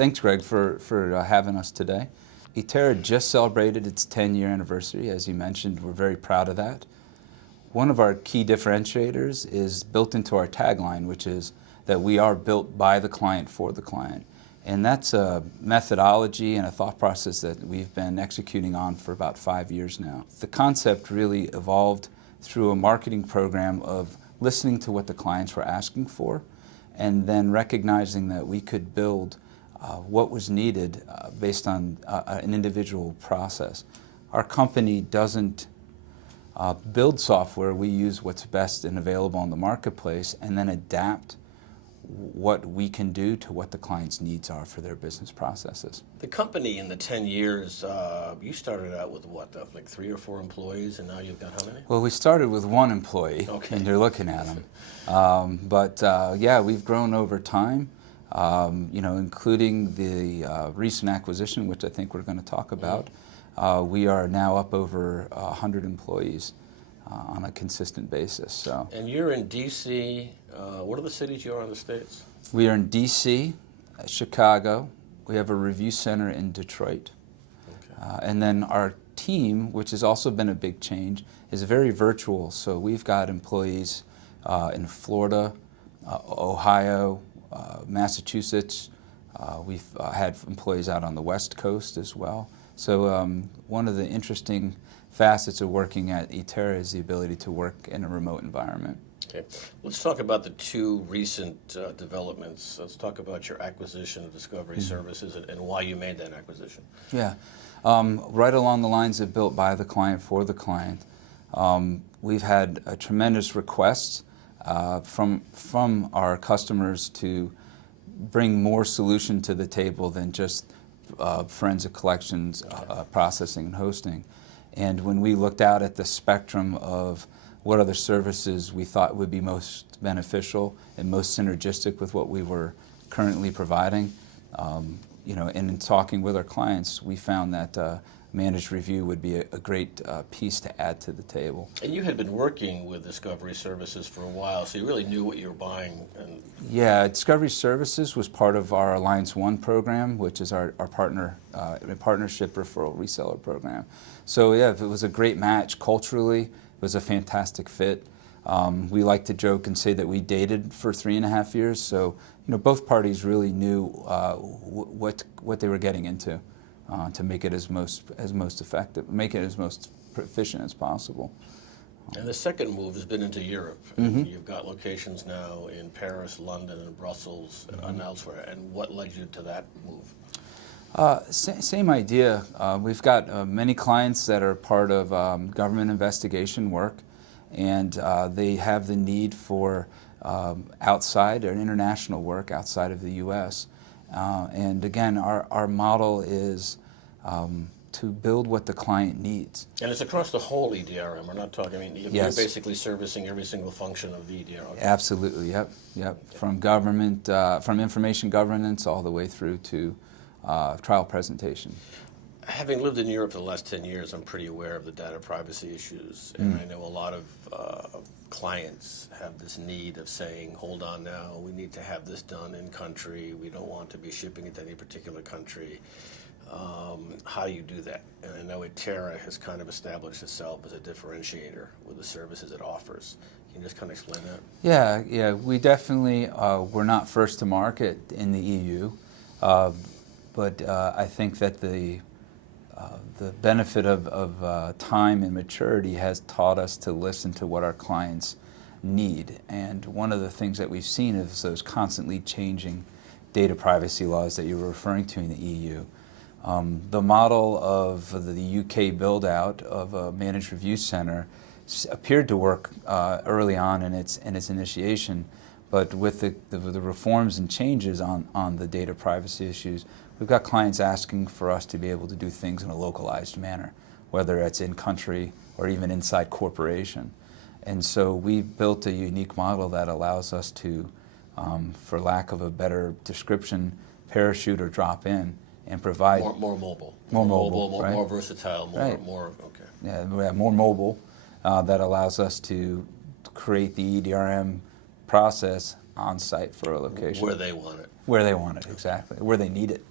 Thanks, Greg, for having us today. eTERA just celebrated its 10-year anniversary. As you mentioned, we're very proud of that. One of our key differentiators is built into our tagline, which is that we are built by the client for the client. And that's a methodology and a thought process that we've been executing on for about 5 years now. The concept really evolved through a marketing program of listening to what the clients were asking for and then recognizing that we could build what was needed based on an individual process. Our company doesn't build software. We use what's best and available in the marketplace and then adapt what we can do to what the client's needs are for their business processes. The company in the 10 years, you started out with what, like 3 or 4 employees, and now you've got how many? Well, we started with 1 employee, okay. And you're looking at him. Yeah, we've grown over time, including the recent acquisition, which I think we're going to talk about. We are now up over 100 employees on a consistent basis. So. And you're in D.C. What are the cities you are in the States? We are in D.C., Chicago. We have a review center in Detroit. Okay. And then our team, which has also been a big change, is very virtual. So we've got employees in Florida, Ohio, Massachusetts. We've had employees out on the West Coast as well. So one of the interesting facets of working at eTERA is the ability to work in a remote environment. Okay. Let's talk about the 2 recent developments. Let's talk about your acquisition of Discovery Services and why you made that acquisition. Yeah. Right along the lines of built by the client for the client. We've had a tremendous requests from our customers to bring more solution to the table than just forensic collections, processing, and hosting. And when we looked out at the spectrum of what other services we thought would be most beneficial and most synergistic with what we were currently providing, and in talking with our clients, we found that managed review would be a great piece to add to the table. And you had been working with Discovery Services for a while, so you really knew what you were buying. Yeah, Discovery Services was part of our Alliance One program, which is our partnership referral reseller program. So yeah, it was a great match culturally. It was a fantastic fit. We like to joke and say that we dated for 3.5 years. So both parties really knew what they were getting into. To make it as most effective, make it as most efficient as possible. And the second move has been into Europe. Mm-hmm. You've got locations now in Paris, London, and Brussels, and elsewhere. And what led you to that move? Same idea. We've got many clients that are part of government investigation work, and they have the need for outside or international work outside of the U.S. And again, our model is to build what the client needs. And it's across the whole EDRM. We're not talking, you're basically servicing every single function of the EDRM. Absolutely, yep. From government, from information governance all the way through to trial presentation. Having lived in Europe for the last 10 years, I'm pretty aware of the data privacy issues. And I know a lot of clients have this need of saying, hold on now, we need to have this done in country. We don't want to be shipping it to any particular country. How do you do that? And I know eTERA has kind of established itself as a differentiator with the services it offers. Can you just kind of explain that? Yeah, we definitely, we're not first to market in the EU, but I think that the benefit of time and maturity has taught us to listen to what our clients need. And one of the things that we've seen is those constantly changing data privacy laws that you were referring to in the EU. The model of the UK build-out of a managed review center appeared to work early on in its initiation, but with the reforms and changes on the data privacy issues, we've got clients asking for us to be able to do things in a localized manner, whether it's in country or even inside corporation. And so we've built a unique model that allows us to, for lack of a better description, parachute or drop in and provide more mobile, right? more versatile, more okay. Yeah, more mobile. That allows us to create the EDRM process on site for a location. Where they want it. Where they want it, exactly. Where they need it.